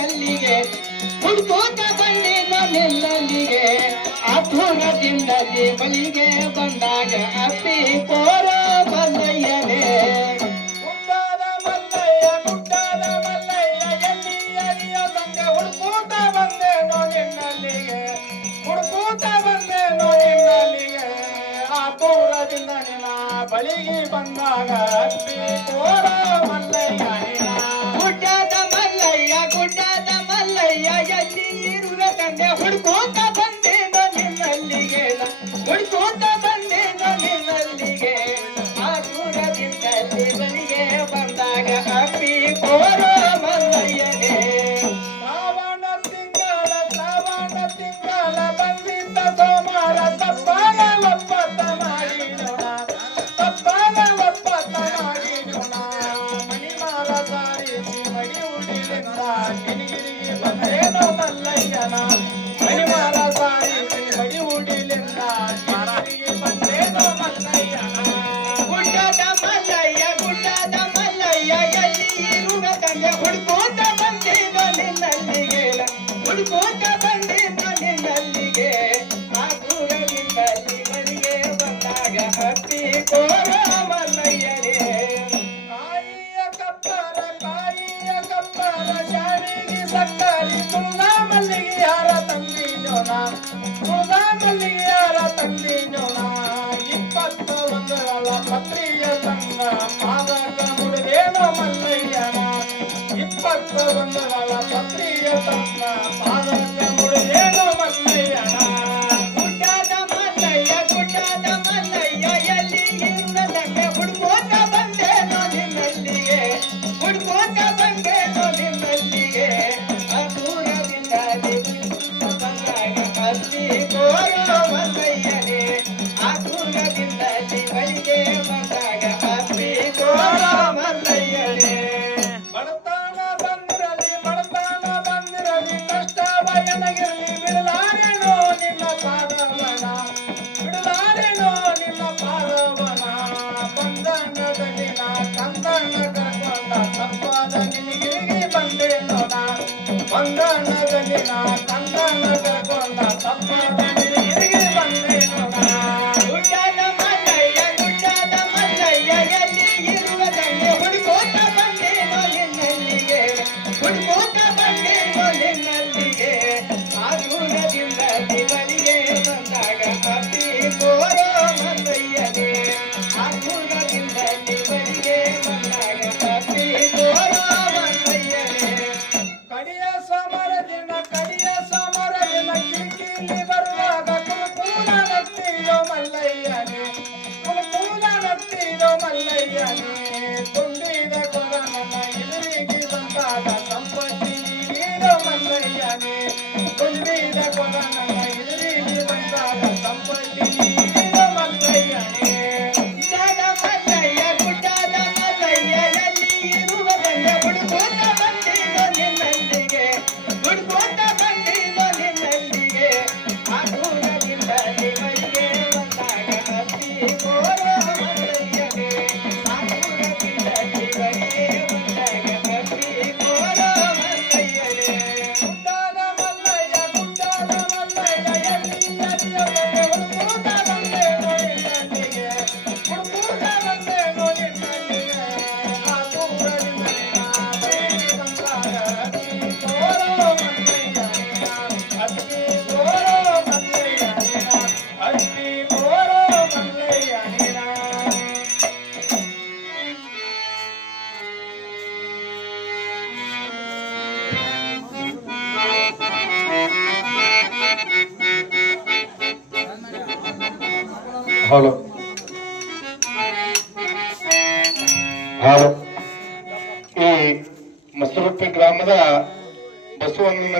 ನಿನ್ನಲ್ಲಿಗೆ ಹುಡ್ಕೋತ ಬಂದೆ ನಿನ್ನಲ್ಲಿಗೆ ಆತುರದಿಂದಲೇ ಬಳಿಗೆ ಬಂದಾಗ ಅಪ್ಪಿ ಕೋರ ಬಂದಯ್ಯನೇ ಗುಡ್ಡದ ಮಲ್ಲಯ್ಯ ಎಲ್ಲಿಯ ತಂದೆ ಹುಡ್ಕೋತ ಬಂದೇನೋ ನಿನ್ನಲ್ಲಿಗೆ ಹುಡ್ಕೋತ ಬಂದೇನೋ ನಿನ್ನಲ್ಲಿಗೆ ಆತುರದಿಂದ ನಿನ್ನ ಬಳಿಗೆ ಬಂದಾಗ ಅಪ್ಪಿ ಕೋರ ಮಲ್ಲಯ್ಯ ಗುಡ್ಡದ ಮಲ್ಲಯ್ಯ ಎಲ್ಲಿ ಇರುವ ತಂದೆ ಹುಡ್ಕೋತ ಬಂದೇನೋ ನಿನ್ನಲ್ಲಿಗೆ ಹುಡ್ಕೋತ ಬಂದೇನೋ ನಿನ್ನಲ್ಲಿಗೆ ಆತುರದಿಂದಲೇ ಬಳಿಗೆ ಬಂದಾಗ ಅಪ್ಪಿ ಕೋರ ಮಲ್ಲಯ್ಯನೇ ಶ್ರಾವಣ ತಿಂಗಳ ಬಂದಿದ್ದ ಸೋಮಾರ ತಪ್ಪಾಗ ಒಪ್ಪತ್ತ ಮಾಡಿದೋಣ ಮಣಿಮಾಲ ಸಾರಿಸಿ ಮಡಿ ಉಡಿಲಿಂದ ಗಿರಿಗಿರಿಗೆ ಬಂದೇನೋ ಮಲ್ಲಯ್ಯನ ಮಣಿಮಾಲ ಸಾರಿಸಿ ಮಡಿ ಉಡಿಲಿಂದ ಗಿರಿಗಿರಿಗೆ ಬಂದೇನೋ ಮಲ್ಲಯ್ಯನ ಗುಡ್ಡದ ಮಲ್ಲಯ್ಯ ಎಲ್ಲಿ ಇರುವ ತಂದೆ ಹುಡ್ಕೋತ ಬಂದೇನೋ ನಿನ್ನಲ್ಲಿಗೆ ಹುಡ್ಕೋತ ಬಂದೇನೋ ನಿನ್ನಲ್ಲಿಗೆ ಆತುರದಿಂದಲೇ ಬಳಿಗೆ ಬಂದಾಗ ಅಪ್ಪಿ ಕೋರ ಮಲ್ಲಯ್ಯನೇ ಕಾಯಿಯ ಕಪ್ಪರ ಶಾವಿಗೆ ಸಕ್ಕರಿ ತುಳ್ಳ ಮಲ್ಲಿಗೆ ಯಾರ ತಂದಿನೋಣ ತುಳ್ಳ ಮಲ್ಲಿಗೆ ಯಾರ ತಂದಿನೋಣ 21ರ ಪತ್ರಿಯ ತಂಗ ಪಾದಕ ಮುಡಿದೇನೋ ಮಲ್ಲಯ್ಯನ 21ರ ಪತ್ರಿಯ ತಂಗ ಪಾದಕ ಮುಡಿದೇನೋ ಮಲ್ಲಯ್ಯನ ಗುಡ್ಡದ ಮಲ್ಲಯ್ಯ ಎಲ್ಲಿ ಇರುವ ತಂದೆ ಹುಡ್ಕೋತ ಬಂದೇನೋ ನಿನ್ನಲ್ಲಿಗೆ ಹುಡ್ಕೋತ ಬಂದೇನೋ ನಿನ್ನಲ್ಲಿಗೆ ಆತುರದಿಂದಲೇ ಬಂದಾಗ ಅಪ್ಪಿ ಕೋರ ಮಲ್ಲಯ್ಯನೇ ಆತುರದಿಂದಲೇ ಬಳಿಗೆ ಬಂದಾಗ ಅಪ್ಪಿ ಕೋರ ಮಲ್ಲಯ್ಯನೇ ಬಡತನ ಬಂದಿರಲಿ ಕಷ್ಟವ ಎನಗಿರಲಿ ಬಿಡಲಾರೆನೋ ನಿನ್ನ ಪಾದವನ ಬಂಧನದಲ್ಲಿ ನಾ ಕಂದನ ಕರ್ಕೊಂಡ ತಪ್ಪಾದ ನಿನಗಿರಿಗೆ ಬಂದೇನೋಣ ಬಂಧನದಲ್ಲಿ ನಾ ಕಂದನ ಕರ್ಕೊಂಡ ತಪ್ಪಾದ ನಿನಗಿರಿಗೆ ಬಂದೇನೋಣ ಗುಡ್ಡದ ಮಲ್ಲಯ್ಯ ಎಲ್ಲಿ ಇರುವ ತಂದೆ ಹುಡ್ಕೋತ ಬಂದೇನೋ ನಿನ್ನಲ್ಲಿಗೆ ಹುಡ್ಕೋತ ಬಂದೇನೋ ನಿನ್ನಲ್ಲಿಗೆ ಆತುರದಿಂದಲೇ ಬಳಿಗೆ ಬಂದಾಗ ಅಪ್ಪಿ ಕೋರ ಮಲ್ಲಯ್ಯನೇ ಆತುರದಿಂದಲೇ ಬಳಿಗೆ ಬಂದಾಗ ಅಪ್ಪಿ ಕೋರ ಮಲ್ಲಯ್ಯನೇ ಕಡಿಯ ಸಮರದಿನ ಕಿರಿಕಿಲಿ ಬರುವಾಗ ಕುಲಕೂಲ ನತ್ತಿಯೋ ಮಲ್ಲಯ್ಯನೇ ತುಂಬಿದ ಕೊರನನ್ನ ಎದುರಿಗೆ ಬಂದಾಗ ಸಂಪತ್ತಿ ನೀಡೋ ಮಲ್ಲಯ್ಯನೇ ತುಂಬಿದ ಕೊರನನ್ನ ಎದುರಿಗೆ ಬಂದಾಗ ಸಂಪತ್ತಿ ನೀಡೋ ಮಲ್ಲಯ್ಯನೇ ಗುಡ್ಡದ ಮಲ್ಲಯ್ಯ ಎಲ್ಲಿ ಇರುವ ತಂದೆ ಹುಡ್ಕೋತ ಬಂದೇನೋ ನಿನ್ನಲ್ಲಿಗೆ ಹುಡ್ಕೋತ ಬಂದೇನೋ ನಿನ್ನಲ್ಲಿಗೆ ಆತುರದಿಂದಲೇ ಬಳಿಗೆ ಬಂದಾಗ ಅಪ್ಪಿ ಕೋರ ಮಲ್ಲಯ್ಯನೇ ಆತುರದಿಂದಲೇ ಬಳಿಗೆ ಬಂದಾಗ ಅಪ್ಪಿ ಕೋರ ಮಲ್ಲಯ್ಯನೇ ಗುಡ್ಡದ ಮಲ್ಲಯ್ಯ ಎಲ್ಲಿ ಹುಡುಕೂಟ ಬಂದೇನೋ ನಿನ್ನಲ್ಲಿಗೆ ಆತುರದಿಂದಲೇ ಬಳಿಗೆ ಬಂದಾಗ ಅಪ್ಪಿ ಕೋರ ಮಲ್ಲಯ್ಯನೇ ಅಪ್ಪಿ ಕೋರ ಮಲ್ಲಯ್ಯನೇ ಹಲೋ ಈ ಮಸರುಪ್ಪಿ ಗ್ರಾಮದ ಬಸವಣ್ಣನ